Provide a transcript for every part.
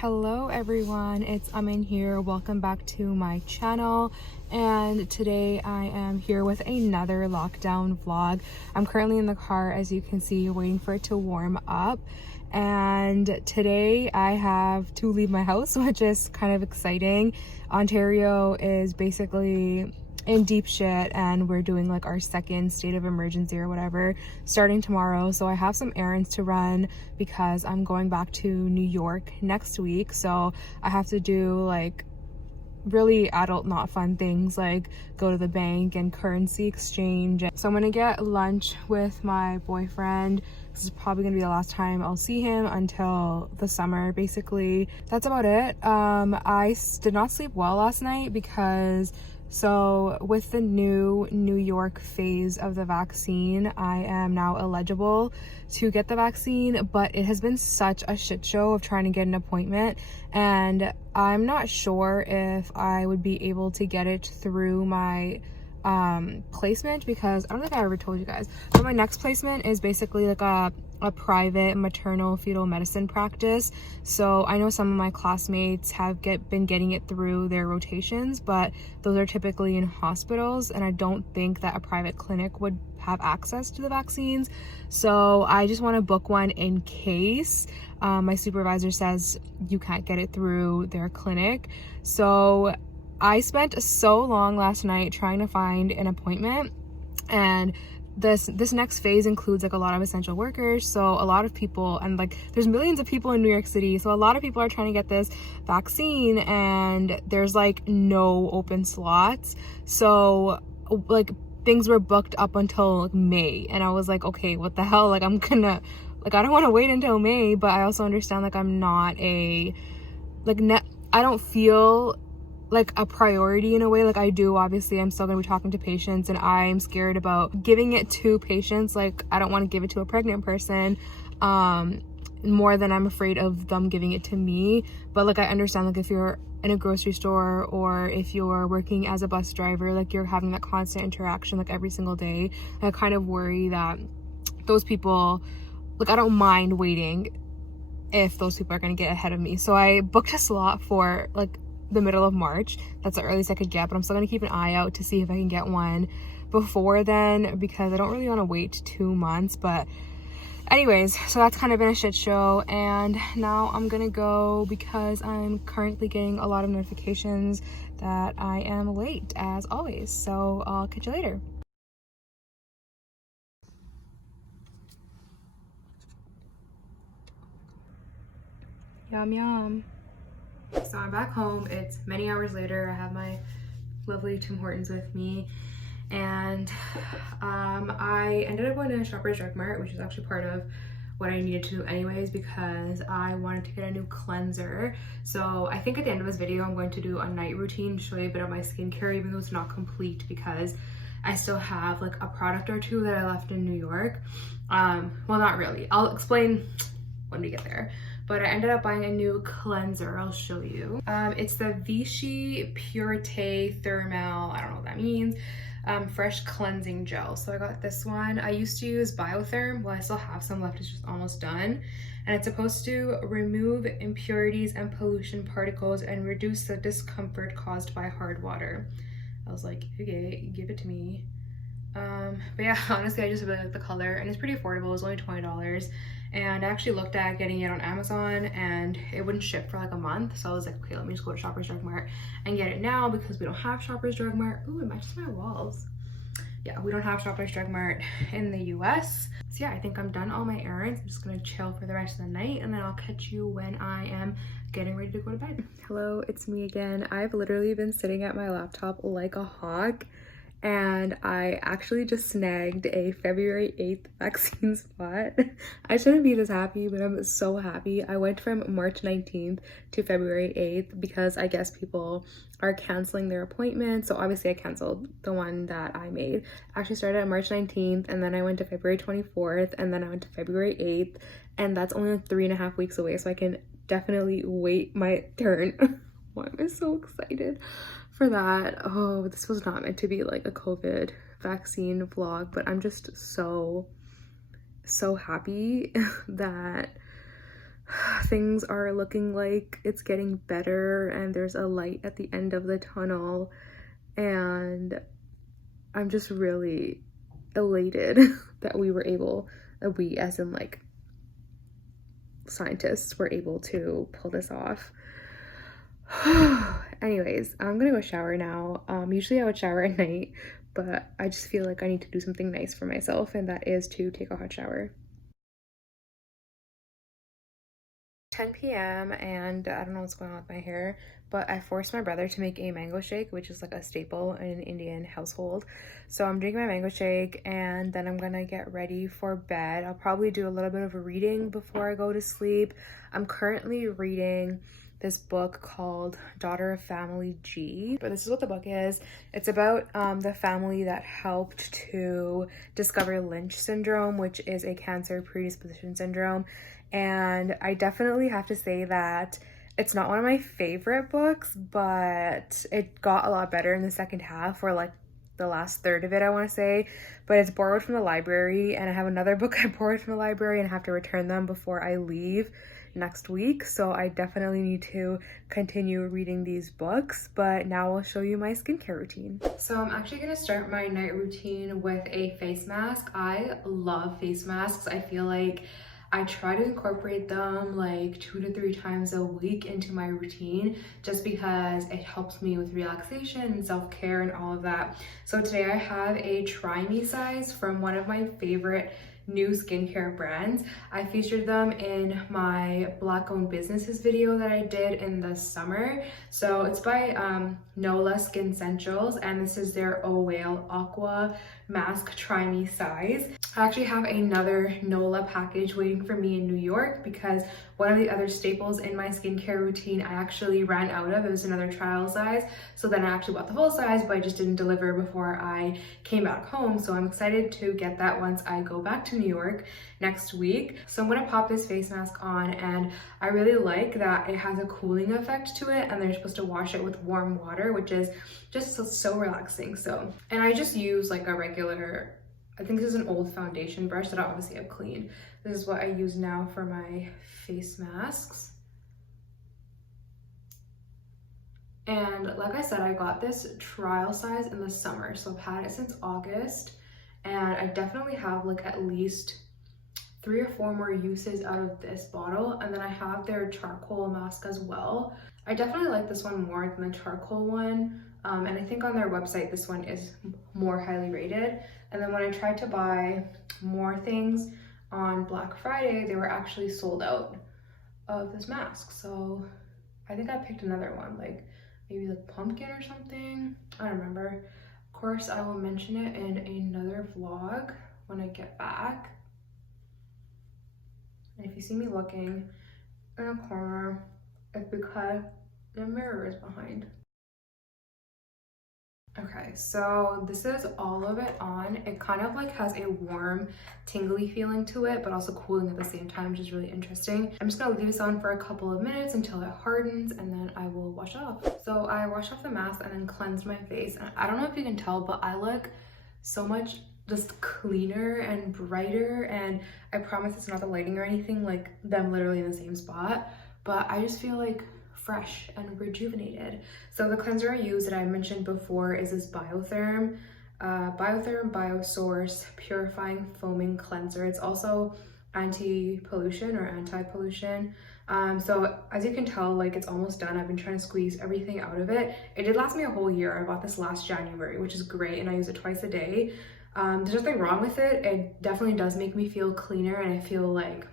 Hello everyone, it's Amin here. Welcome back to my channel, and today I am here with another lockdown vlog. I'm currently in the car, as you can see, waiting for it to warm up, and today I have to leave my house, which is kind of exciting. Ontario is basically in deep shit, and we're doing like our second state of emergency or whatever starting tomorrow. So I have some errands to run because I'm going back to New York next week, so I have to do like really adult not fun things like go to the bank and currency exchange. So I'm gonna get lunch with my boyfriend. This is probably gonna be the last time I'll see him until the summer. Basically that's about it. I did not sleep well last night because with the new New York phase of the vaccine, I am now eligible to get the vaccine, but it has been such a shit show of trying to get an appointment, and I'm not sure if I would be able to get it through my placement, because I don't think I ever told you guys, but my next placement is basically like a private maternal fetal medicine practice. So I know some of my classmates have been getting it through their rotations, but those are typically in hospitals, and I don't think that a private clinic would have access to the vaccines. So I just want to book one in case. My supervisor says you can't get it through their clinic. So I spent so long last night trying to find an appointment, and this next phase includes like a lot of essential workers, so a lot of people, and like there's millions of people in New York City, so a lot of people are trying to get this vaccine, and there's like no open slots. So like things were booked up until like May, and I was like, okay, what the hell, like I don't want to wait until May, but I also understand like I'm not I don't feel like a priority in a way. Like I do, obviously I'm still gonna be talking to patients, and I'm scared about giving it to patients. Like I don't want to give it to a pregnant person more than I'm afraid of them giving it to me. But like I understand, like if you're in a grocery store or if you're working as a bus driver, like you're having that constant interaction like every single day, I kind of worry that those people, like I don't mind waiting if those people are gonna get ahead of me. So I booked a slot for like the middle of March. That's the earliest I could get, but I'm still gonna keep an eye out to see if I can get one before then, because I don't really want to wait 2 months. But anyways, so that's kind of been a shit show, and now I'm gonna go because I'm currently getting a lot of notifications that I am late as always. So I'll catch you later. Yum yum. So I'm back home. It's many hours later. I have my lovely Tim Hortons with me, and I ended up going to Shoppers Drug Mart, which is actually part of what I needed to do anyways, because I wanted to get a new cleanser. So I think at the end of this video I'm going to do a night routine to show you a bit of my skincare, even though it's not complete because I still have like a product or two that I left in New York. Well, not really. I'll explain when we get there. But I ended up buying a new cleanser. I'll show you. It's the Vichy Purité Thermal, I don't know what that means, fresh cleansing gel. So I got this one. I used to use Biotherm. Well, I still have some left, it's just almost done. And it's supposed to remove impurities and pollution particles and reduce the discomfort caused by hard water. I was like, okay, give it to me. But yeah, honestly, I just really like the color, and it's pretty affordable. It was only $20, and I actually looked at getting it on Amazon, and it wouldn't ship for like a month. So I was like, okay, let me just go to Shoppers Drug Mart and get it now, because we don't have Shoppers Drug Mart. Ooh, it matches my walls. Yeah, we don't have Shoppers Drug Mart in the US. So yeah, I think I'm done all my errands. I'm just gonna chill for the rest of the night, and then I'll catch you when I am getting ready to go to bed. Hello, it's me again. I've literally been sitting at my laptop like a hawk, and I actually just snagged a February 8th vaccine spot. I shouldn't be this happy, but I'm so happy. I went from March 19th to February 8th because I guess people are canceling their appointments. So obviously I canceled the one that I made. I actually started on March 19th, and then I went to February 24th, and then I went to February 8th, and that's only like 3.5 weeks away, so I can definitely wait my turn. Why am I so excited for that? Oh, this was not meant to be like a COVID vaccine vlog, but I'm just so happy that things are looking like it's getting better and there's a light at the end of the tunnel, and I'm just really elated that we as in like scientists were able to pull this off. Anyways, I'm gonna go shower now. Usually I would shower at night, but I just feel like I need to do something nice for myself, and that is to take a hot shower. 10 p.m. and I don't know what's going on with my hair, but I forced my brother to make a mango shake, which is like a staple in an Indian household. So I'm drinking my mango shake and then I'm gonna get ready for bed. I'll probably do a little bit of a reading before I go to sleep. I'm currently reading this book called Daughter of Family G, but this is what the book is. It's about the family that helped to discover Lynch syndrome, which is a cancer predisposition syndrome. And I definitely have to say that it's not one of my favorite books, but it got a lot better in the second half, or like the last third of it, I want to say. But it's borrowed from the library, and I have another book I borrowed from the library and I have to return them before I leave next week. So I definitely need to continue reading these books, but now I'll show you my skincare routine. So I'm actually going to start my night routine with a face mask. I love face masks. I feel like I try to incorporate them like 2 to 3 times a week into my routine, just because it helps me with relaxation and self-care and all of that. So today I have a Try Me size from one of my favorite new skincare brands. I featured them in my Black Owned Businesses video that I did in the summer. So it's by Nola Skin Essentials, and this is their Oh Whale Aqua Mask Try Me size. I actually have another Nola package waiting for me in New York, because one of the other staples in my skincare routine I actually ran out of. It was another trial size. So then I actually bought the full size, but I just didn't deliver before I came back home. So I'm excited to get that once I go back to New York next week. So I'm gonna pop this face mask on, and I really like that it has a cooling effect to it, and they're supposed to wash it with warm water, which is just so relaxing. So, and I just use like a regular, I think this is an old foundation brush that I obviously have cleaned. This is what I use now for my face masks. And like I said, I got this trial size in the summer, so I've had it since August, and I definitely have like at least 3 or 4 more uses out of this bottle. And then I have their charcoal mask as well. I definitely like this one more than the charcoal one, and I think on their website this one is more highly rated. And then when I tried to buy more things on Black Friday, they were actually sold out of this mask. So I think I picked another one, like maybe like pumpkin or something. I don't remember. Of course, I will mention it in another vlog when I get back. And if you see me looking in a corner, it's because the mirror is behind. Okay, so this is all of it on. It kind of like has a warm, tingly feeling to it, but also cooling at the same time, which is really interesting. I'm just gonna leave this on for a couple of minutes until it hardens, and then I will wash it off. So I washed off the mask and then cleansed my face. And I don't know if you can tell, but I look so much just cleaner and brighter, and I promise it's not the lighting or anything, like them literally in the same spot, but I just feel like fresh and rejuvenated. So the cleanser I use that I mentioned before is this Biotherm Biosource Purifying Foaming Cleanser. It's also anti-pollution or anti-pollution. So as you can tell, like it's almost done. I've been trying to squeeze everything out of it. It did last me a whole year. I bought this last January, which is great, and I use it twice a day. There's nothing wrong with it. It definitely does make me feel cleaner, and I feel like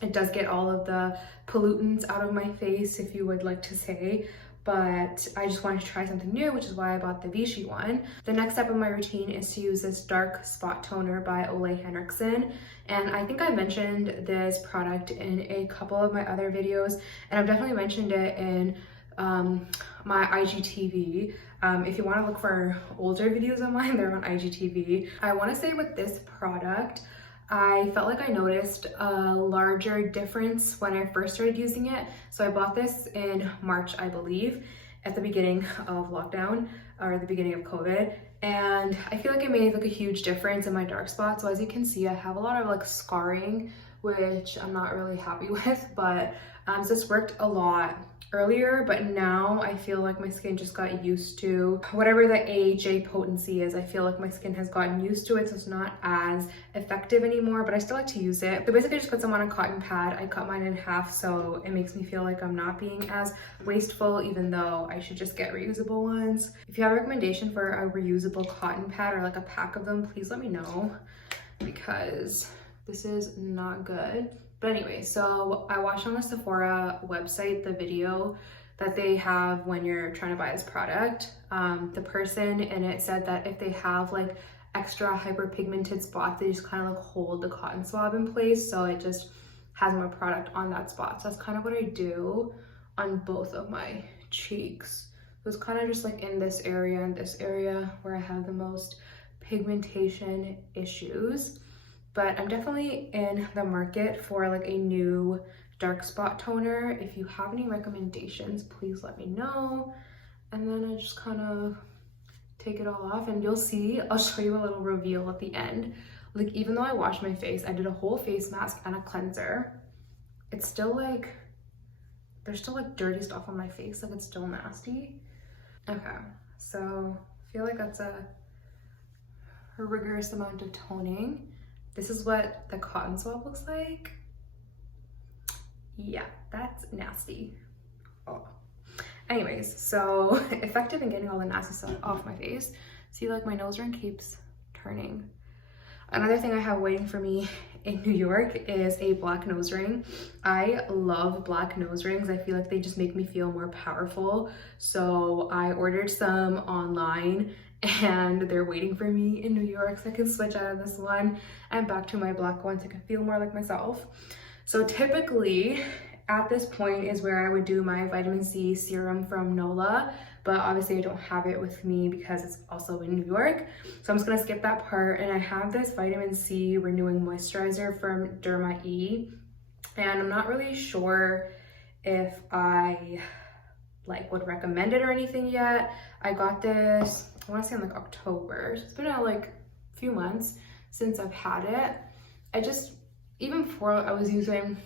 it does get all of the pollutants out of my face, if you would like to say, but I just wanted to try something new, which is why I bought the Vichy one. The next step of my routine is to use this Dark Spot Toner by Ole Henriksen. And I think I mentioned this product in a couple of my other videos, and I've definitely mentioned it in my IGTV. If you want to look for older videos of mine, they're on IGTV. I want to say with this product, I felt like I noticed a larger difference when I first started using it. So I bought this in March, I believe, at the beginning of lockdown or the beginning of COVID. And I feel like it made like a huge difference in my dark spots. So as you can see, I have a lot of like scarring which I'm not really happy with, but so this worked a lot earlier, but now I feel like my skin just got used to whatever the AHA potency is. I feel like my skin has gotten used to it, so it's not as effective anymore, but I still like to use it. So basically I just put some on a cotton pad. I cut mine in half, so it makes me feel like I'm not being as wasteful, even though I should just get reusable ones. If you have a recommendation for a reusable cotton pad or like a pack of them, please let me know, because this is not good. But anyway, so I watched on the Sephora website the video that they have when you're trying to buy this product. The person in it said that if they have like extra hyperpigmented spots, they just kind of like hold the cotton swab in place, so it just has more product on that spot. So that's kind of what I do on both of my cheeks. So it's kind of just like in this area and this area where I have the most pigmentation issues. But I'm definitely in the market for like a new dark spot toner. If you have any recommendations, please let me know. And then I just kind of take it all off, and you'll see, I'll show you a little reveal at the end. Like, even though I washed my face, I did a whole face mask and a cleanser, it's still like, there's still like dirty stuff on my face, like it's still nasty. Okay, so I feel like that's a rigorous amount of toning. This is what the cotton swab looks like. Yeah, that's nasty. Oh. Anyways, so effective in getting all the nasty stuff off my face. See, like my nose ring keeps turning. Another thing I have waiting for me in New York is a black nose ring. I love black nose rings. I feel like they just make me feel more powerful. So I ordered some online, and they're waiting for me in New York, so I can switch out of this one and back to my black one so I can feel more like myself. So typically at this point is where I would do my vitamin C serum from Nola, but obviously I don't have it with me because it's also in New York. So I'm just gonna skip that part, and I have this vitamin C renewing moisturizer from Derma E, and I'm not really sure if I would recommend it or anything yet. I got this, I want to say in like October. So it's been like a few months since I've had it. Even before I was using,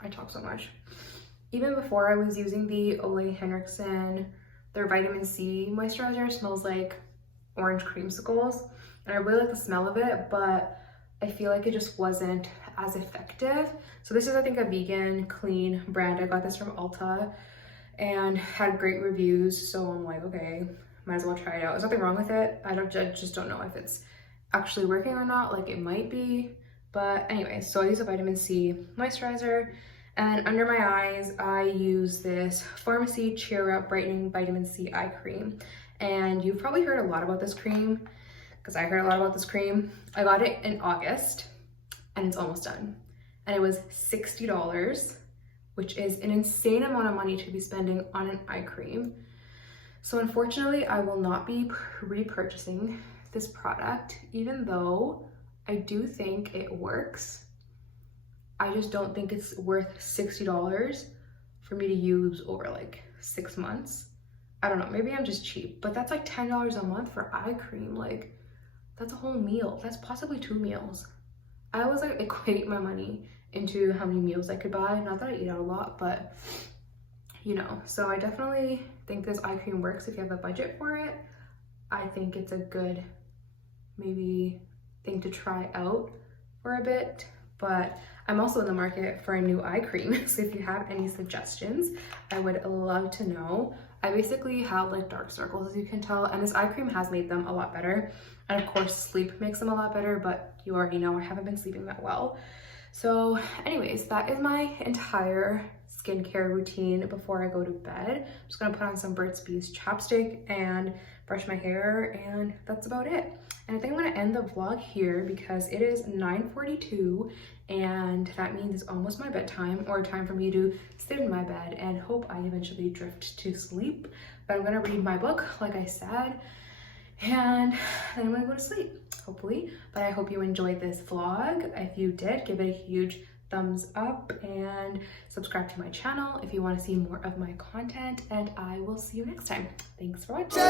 I talk so much. Even before I was using the Ole Henriksen, their vitamin C moisturizer smells like orange creamsicles. And I really like the smell of it, but I feel like it just wasn't as effective. So this is, I think, a vegan, clean brand. I got this from Ulta and had great reviews. So I'm like, okay, might as well try it out. There's nothing wrong with it. I just don't know if it's actually working or not. Like, it might be, but anyway, so I use a vitamin C moisturizer, and under my eyes I use this Pharmacy Cheer Up Brightening Vitamin C Eye Cream. And you've probably heard a lot about this cream, because I heard a lot about this cream. I got it in August and it's almost done, and it was $60, which is an insane amount of money to be spending on an eye cream. So unfortunately, I will not be repurchasing this product, even though I do think it works. I just don't think it's worth $60 for me to use over like 6 months. I don't know, maybe I'm just cheap, but that's like $10 a month for eye cream. Like, that's a whole meal. That's possibly 2 meals. I always like equate my money into how many meals I could buy. Not that I eat out a lot, but you know. So I definitely think this eye cream works if you have a budget for it. I think it's a good maybe thing to try out for a bit, but I'm also in the market for a new eye cream. So if you have any suggestions, I would love to know. I basically have like dark circles, as you can tell, and this eye cream has made them a lot better. And of course, sleep makes them a lot better, but you already know I haven't been sleeping that well. So anyways, that is my entire skincare routine before I go to bed. I'm just gonna put on some Burt's Bees chapstick and brush my hair, and that's about it. And I think I'm gonna end the vlog here because it is 9:42, and that means it's almost my bedtime, or time for me to sit in my bed and hope I eventually drift to sleep. But I'm gonna read my book, like I said, and then I'm gonna go to sleep, hopefully. But I hope you enjoyed this vlog. If you did, give it a huge thumbs up and subscribe to my channel if you want to see more of my content, and I will see you next time. Thanks for watching.